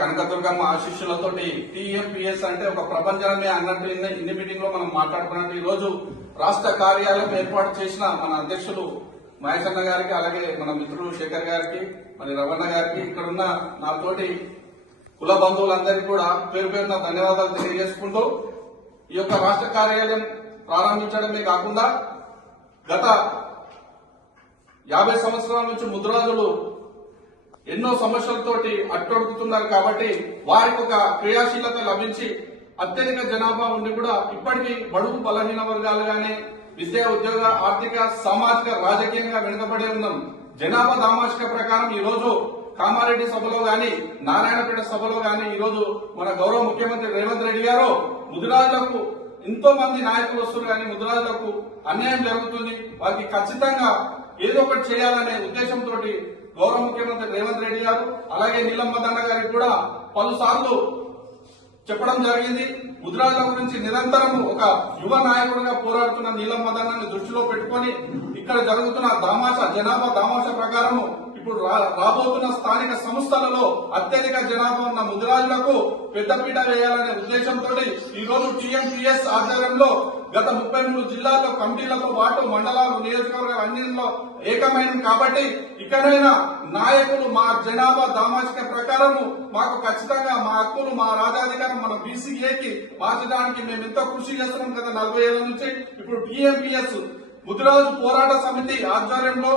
Kanakadurgamma ఆశీస్సులతోటి TMPS అంటే ఒక ప్రపంచమే అన్నట్టు ఇన్ని మీటింగ్లో మనం మాట్లాడుకున్నట్టు ఈ రోజు రాష్ట్ర కార్యాలయం ఏర్పాటు చేసిన మన అధ్యక్షులు మహేశన్న గారికి అలాగే మన మిత్రుడు శేఖర్ గారికి మరి రవణ గారికి ఇక్కడ ఉన్న నాతోటి కుల బంధువులందరికీ కూడా పేరు పేరున ధన్యవాదాలు తెలియజేసుకుంటూ ఈ యొక్క రాష్ట్ర కార్యాలయం ప్రారంభించడమే కాకుండా గత యాభై సంవత్సరాల నుంచి ముద్రాజులు ఎన్నో సమస్యలతోటి అట్టడుగుతున్నారు కాబట్టి వారికి ఒక క్రియాశీలత లభించి అత్యధిక జనాభా ఉండి కూడా ఇప్పటికీ బడుగు బలహీన వర్గాలు కానీ విద్యా ఉద్యోగ ఆర్థిక సామాజిక రాజకీయంగా వెనుకబడే ఉన్నాం. జనాభా దామాషిక ప్రకారం ఈ రోజు కామారెడ్డి సభలో గాని నారాయణపేట సభలో గాని ఈ రోజు మన గౌరవ ముఖ్యమంత్రి రేవంత్ రెడ్డి గారు ముదిరాజులకు ఎంతో మంది నాయకులు వస్తున్నారు కానీ ముదిరాజులకు అన్యాయం జరుగుతుంది. వారికి ఖచ్చితంగా ఏదో ఒకటి చేయాలనే ఉద్దేశంతో గౌరవ ముఖ్యమంత్రి రేవంత్ రెడ్డి గారు అలాగే నీలమ్మ దండ గారికి కూడా పలుసార్లు చెప్పడం జరిగింది. ముద్రాల గురించి నిరంతరం ఒక యువ నాయకుడిగా పోరాడుతున్న నీలం మదనాన్ని దృష్టిలో పెట్టుకొని ఇక్కడ జరుగుతున్న దామాష జనాభా దామాష ప్రకారము ఇప్పుడు రా- రాబోతున్న స్థానిక సంస్థలలో అత్యధిక జనాభా ఉన్న ముద్రాజులకు పెద్దపీట వేయాలనే ఉద్దేశంతో ఈ రోజు టీఎంటీఎస్ ఆధ్వర్యంలో గత ముప్పై మూడు జిల్లాల్లో కమిటీలతో పాటు మండలాలు నియోజకవర్గాలు అన్నింటిలో ఏకమైనవి కాబట్టి ఇక్కడైనా నాయకులు మా జనాభా దామాజిక ప్రకారము మాకు ఖచ్చితంగా మా హక్కులు మా రాజాధికారం మన బీసీఏకి మార్చడానికి మేము ఎంతో కృషి చేస్తున్నాం గత నలభై ఏళ్ళ నుంచి. ఇప్పుడు టీఎంపీఎస్ ముదిరాజు పోరాట సమితి ఆధ్వర్యంలో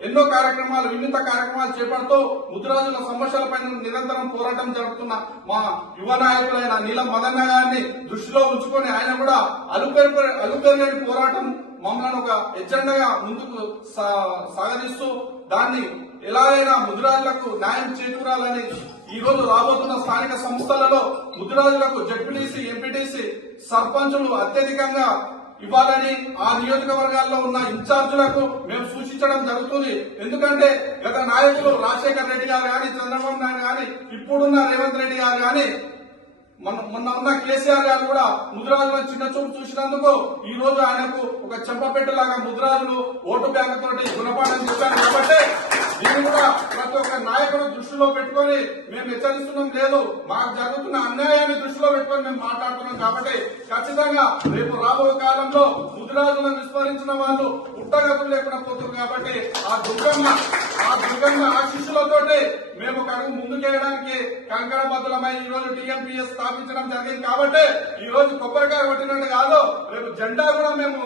ఎన్నో కార్యక్రమాలు వినూత కార్యక్రమాలు చేపడుతూ ముదిరాజుల సమస్యలపై నిరంతరం పోరాటం జరుపుతున్న మా యువ నాయకులైన నీలం మదన్న గారిని దృష్టిలో ఉంచుకొని ఆయన కూడా అలుపెరు అలుపెరలేని పోరాటం మమ్మల్ని ఒక ఎజెండాగా ముందుకు సా- సాగదీస్తూ దాన్ని ఎలాగైనా ముద్రాజులకు న్యాయం చేకూరాలని ఈ రోజు రాబోతున్న స్థానిక సంస్థలలో ముదిరాజులకు జడ్పీటీసీ ఎంపీటీసీ సర్పంచులు అత్యధికంగా ఇవ్వాలని ఆ నియోజకవర్గాల్లో ఉన్న ఇన్ఛార్జులకు మేము సూచించడం జరుగుతుంది. ఎందుకంటే గత నాయకులు రాజశేఖర్ రెడ్డి గారు కానీ చంద్రబాబు నాయుడు కానీ ఇప్పుడున్న రేవంత్ రెడ్డి గారు కానీ మన మొన్న ఉన్న కేసీఆర్ గారు కూడా ముద్రాజులను చిన్న చూపు చూసినందుకు ఈ రోజు ఆయనకు ఒక చెంపపెట్టులాగా ముద్రాజులు ఓటు బ్యాంకు తోటి గుణపాఠం చెప్పారు. కాబట్టి దీన్ని కూడా ప్రతి ఒక్క నాయకుడు దృష్టిలో పెట్టుకొని మేము హెచ్చరిస్తున్నాం లేదు మాకు జరుగుతున్న అన్యాయాన్ని దృష్టిలో పెట్టుకొని మేము మాట్లాడుతున్నాం కాబట్టి ఖచ్చితంగా రేపు రాబోయే కాలంలో ముద్రాజులను విస్మరించిన వాళ్ళు పుట్టగతులు లేకుండా పోతున్నారు కాబట్టి ఆ దుర్గమ్మ ఆ దుర్గమ్మ శిష్యులతోటి మేము ఒక అడుగు ముందుకేయడానికి కంకణ బద్దలమై ఈ రోజు టీఎంపీఎస్ స్థాపించడం జరిగింది కాబట్టి ఈ రోజు కొబ్బరికాయ కొట్టినట్టు కాదు రేపు జెండా కూడా మేము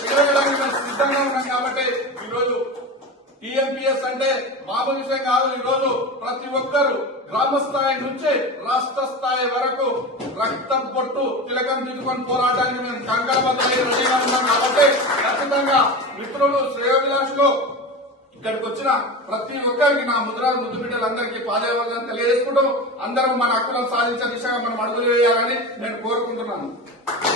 ఎగరవేయడానికి మేము సిద్ధంగా ఉన్నాం కాబట్టి ఈ రోజు టీఎంపీఎస్ అంటే మామూలు విషయం కాదు. ఈ రోజు ప్రతి ఒక్కరు గ్రామ స్థాయి నుంచి రాష్ట్ర స్థాయి వరకు రక్తం పొట్టు తిలకం దిద్దుకొని పోరాటానికి మేము కంకణబద్ధమై రెడీగా ఉన్నాం కాబట్టి ఖచ్చితంగా మిత్రులు శ్రేయోభిలాషులు ఇక్కడికి వచ్చిన ప్రతి ఒక్కరికి నా ముద్రాలు ముద్దు బిడ్డలందరికీ పాదయాలను తెలియజేసుకుంటూ అందరం మన హక్కులను సాధించే దిశగా మనం అడుగులు వేయాలని నేను కోరుకుంటున్నాను.